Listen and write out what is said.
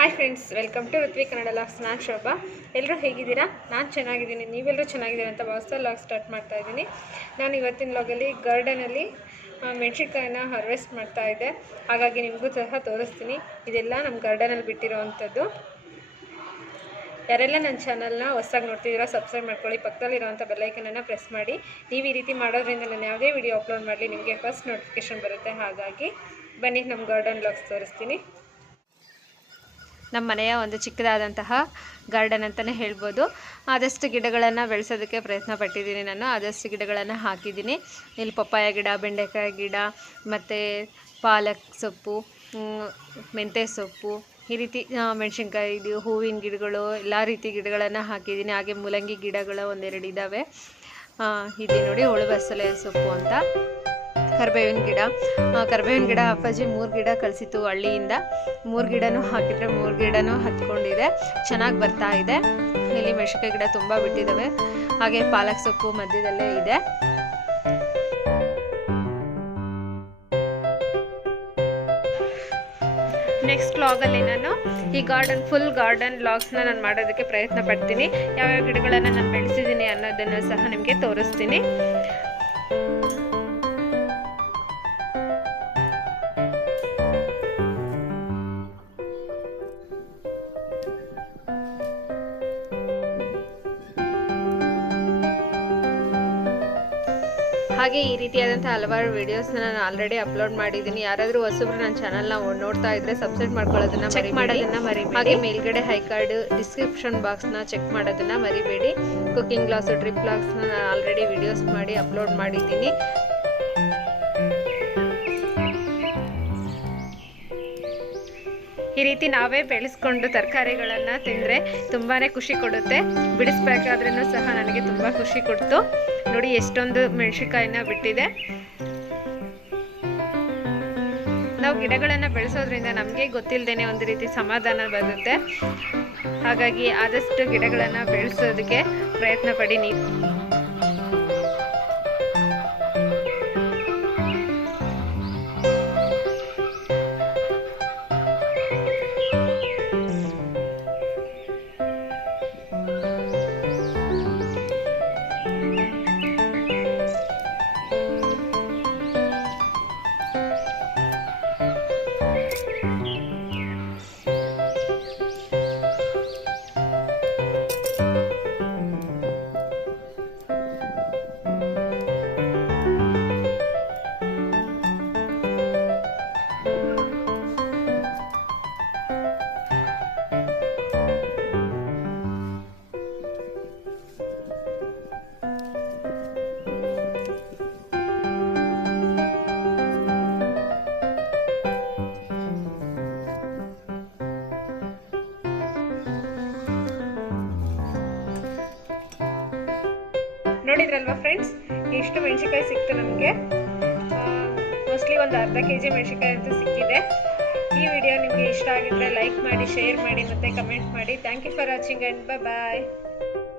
Hi friends, welcome to Ruthvi Kannada logs. ನಾನು ಶೋಭಾ. ಎಲ್ಲರೂ ಹೇಗಿದ್ದೀರಾ? ನಾನು ಚೆನ್ನಾಗಿದ್ದೀನಿ. ನೀವೆಲ್ಲರೂ ಚೆನ್ನಾಗಿದ್ದೀರಾ ಅಂತ ಹೊಸ ಲಾಗ್ ಸ್ಟಾರ್ಟ್ ಮಾಡ್ತಾ ಇದ್ದೀನಿ. ನಾನು ಇವತ್ತಿನ ಲಾಗಲ್ಲಿ ಗಾರ್ಡನಲ್ಲಿ ಮೆಣಸಿನ್ಕಾಯಿನ ಹಾರ್ವೆಸ್ಟ್ ಮಾಡ್ತಾ ಇದ್ದೆ. ಹಾಗಾಗಿ ನಿಮಗೂ ಸಹ ತೋರಿಸ್ತೀನಿ. ಇದೆಲ್ಲ ನಮ್ಮ ಗಾರ್ಡನಲ್ಲಿ ಬಿಟ್ಟಿರೋವಂಥದ್ದು. ಯಾರೆಲ್ಲ ನನ್ನ ಚಾನಲ್ನ ಹೊಸದಾಗಿ ನೋಡ್ತಿದ್ದೀರಾ ಸಬ್ಸ್ಕ್ರೈಬ್ ಮಾಡ್ಕೊಳ್ಳಿ. ಪಕ್ಕದಲ್ಲಿರೋವಂಥ ಬೆಲ್ಲೈಕನನ್ನು ಪ್ರೆಸ್ ಮಾಡಿ. ನೀವು ಈ ರೀತಿ ಮಾಡೋದ್ರಿಂದ ನಾನು ಯಾವುದೇ ವಿಡಿಯೋ ಅಪ್ಲೋಡ್ ಮಾಡಲಿ ನಿಮಗೆ ಫಸ್ಟ್ ನೋಟಿಫಿಕೇಷನ್ ಬರುತ್ತೆ. ಹಾಗಾಗಿ ಬನ್ನಿ ನಮ್ಮ ಗಾರ್ಡನ್ ಲಾಗ್ಸ್ ತೋರಿಸ್ತೀನಿ. ನಮ್ಮ ಮನೆಯ ಒಂದು ಚಿಕ್ಕದಾದಂತಹ ಗಾರ್ಡನ್ ಅಂತಲೇ ಹೇಳ್ಬೋದು. ಆದಷ್ಟು ಗಿಡಗಳನ್ನು ಬೆಳೆಸೋದಕ್ಕೆ ಪ್ರಯತ್ನ ಪಟ್ಟಿದ್ದೀನಿ. ನಾನು ಆದಷ್ಟು ಗಿಡಗಳನ್ನು ಹಾಕಿದ್ದೀನಿ. ಇಲ್ಲಿ ಪಪ್ಪಾಯ ಗಿಡ, ಬೆಂಡೆಕಾಯಿ ಗಿಡ, ಮತ್ತು ಪಾಲಕ್ ಸೊಪ್ಪು, ಮೆಂತ್ಯ ಸೊಪ್ಪು, ಈ ರೀತಿ ಮೆಣಸಿನ್ಕಾಯಿ, ಹೂವಿನ ಗಿಡಗಳು, ಎಲ್ಲ ರೀತಿ ಗಿಡಗಳನ್ನು ಹಾಕಿದ್ದೀನಿ. ಹಾಗೆ ಮೂಲಂಗಿ ಗಿಡಗಳು ಒಂದೆರಡು ಇದ್ದಾವೆ. ಇಲ್ಲಿ ನೋಡಿ ಒಳಬಸಳೆ ಸೊಪ್ಪು ಅಂತ. ಕರ್ಬೇವಿನ ಗಿಡ ಅಪ್ಪಾಜಿ 3 ಗಿಡ ಕಳಿಸಿತ್ತು ಹಳ್ಳಿಯಿಂದ. 3 ಗಿಡನೂ ಹಾಕಿದರೆ 3 ಗಿಡನೂ ಹತ್ಕೊಂಡಿದೆ, ಚೆನ್ನಾಗಿ ಬರ್ತಾ ಇದೆ. ಇಲ್ಲಿ ಮೆಣಸಿನ್ಕಾಯಿ ಗಿಡ ತುಂಬ ಬಿಟ್ಟಿದ್ದಾವೆ. ಹಾಗೆ ಪಾಲಕ್ ಸೊಪ್ಪು ಮಧ್ಯದಲ್ಲೇ ಇದೆ. ನೆಕ್ಸ್ಟ್ ವ್ಲಾಗಲ್ಲಿ ನಾನು ಈ ಫುಲ್ ಗಾರ್ಡನ್ ವ್ಲಾಗ್ಸ್ನ ನಾನು ಮಾಡೋದಕ್ಕೆ ಪ್ರಯತ್ನ ಪಡ್ತೀನಿ. ಯಾವ್ಯಾವ ಗಿಡಗಳನ್ನು ನಾನು ಬೆಳೆಸಿದ್ದೀನಿ ಅನ್ನೋದನ್ನು ಸಹ ನಿಮಗೆ ತೋರಿಸ್ತೀನಿ. ಹಾಗೆ ಈ ರೀತಿಯಾದಂಥ ಹಲವಾರು ವೀಡಿಯೋಸ್ನ ನಾನು ಆಲ್ರೆಡಿ ಅಪ್ಲೋಡ್ ಮಾಡಿದ್ದೀನಿ. ಯಾರಾದರೂ ಹೊಸಬ್ರು ನನ್ನ ಚಾನಲ್ನ ನೋಡ್ತಾ ಇದ್ದರೆ ಸಬ್ಸ್ಕ್ರೈಬ್ ಮಾಡ್ಕೊಳ್ಳೋದನ್ನ ಮರಿಬೇಡಿ. ಹಾಗೆ ಮೇಲ್ಗಡೆ ಹೈಕಾರ್ಡ್ ಡಿಸ್ಕ್ರಿಪ್ಷನ್ ಬಾಕ್ಸ್ನ ಚೆಕ್ ಮಾಡೋದನ್ನು ಮರಿಬೇಡಿ. ಕುಕ್ಕಿಂಗ್ ಕ್ಲಾಸು, ಟ್ರಿಪ್ ಬ್ಲಾಗ್ಸ್ನ ನಾನು ಆಲ್ರೆಡಿ ವೀಡಿಯೋಸ್ ಮಾಡಿ ಅಪ್ಲೋಡ್ ಮಾಡಿದ್ದೀನಿ. ಈ ರೀತಿ ನಾವೇ ಬೆಳೆಸ್ಕೊಂಡು ತರಕಾರಿಗಳನ್ನು ತಿಂದರೆ ತುಂಬಾ ಖುಷಿ ಕೊಡುತ್ತೆ. ಬಿಡಿಸ್ಬೇಕಾದ್ರೂ ಸಹ ನನಗೆ ತುಂಬ ಖುಷಿ ಕೊಡ್ತು. ನೋಡಿ ಎಷ್ಟೊಂದು ಮೆಣಸಿನ್ಕಾಯಿನ ಬಿಟ್ಟಿದೆ. ನಾವು ಗಿಡಗಳನ್ನು ಬೆಳೆಸೋದ್ರಿಂದ ನಮಗೆ ಗೊತ್ತಿಲ್ಲದೇನೆ ಒಂದು ರೀತಿ ಸಮಾಧಾನ ಬರುತ್ತೆ. ಹಾಗಾಗಿ ಆದಷ್ಟು ಗಿಡಗಳನ್ನು ಬೆಳೆಸೋದಕ್ಕೆ ಪ್ರಯತ್ನ ಪಡಿ ನೀವು. ನೋಡಿದ್ರಲ್ವಾ ಫ್ರೆಂಡ್ಸ್, ಎಷ್ಟು ಮೆಣಸಿನ್ಕಾಯಿ ಸಿಕ್ತು ನಮಗೆ. ಮೋಸ್ಟ್ಲಿ ಒಂದು ಅರ್ಧ kg ಮೆಣಸಿನ್ಕಾಯಿ ಅಂತೂ ಸಿಕ್ಕಿದೆ. ಈ ವಿಡಿಯೋ ನಿಮಗೆ ಇಷ್ಟ ಆಗಿದ್ರೆ ಲೈಕ್ ಮಾಡಿ, ಶೇರ್ ಮಾಡಿ, ಮತ್ತು ಕಮೆಂಟ್ ಮಾಡಿ. Thank you for watching and bye.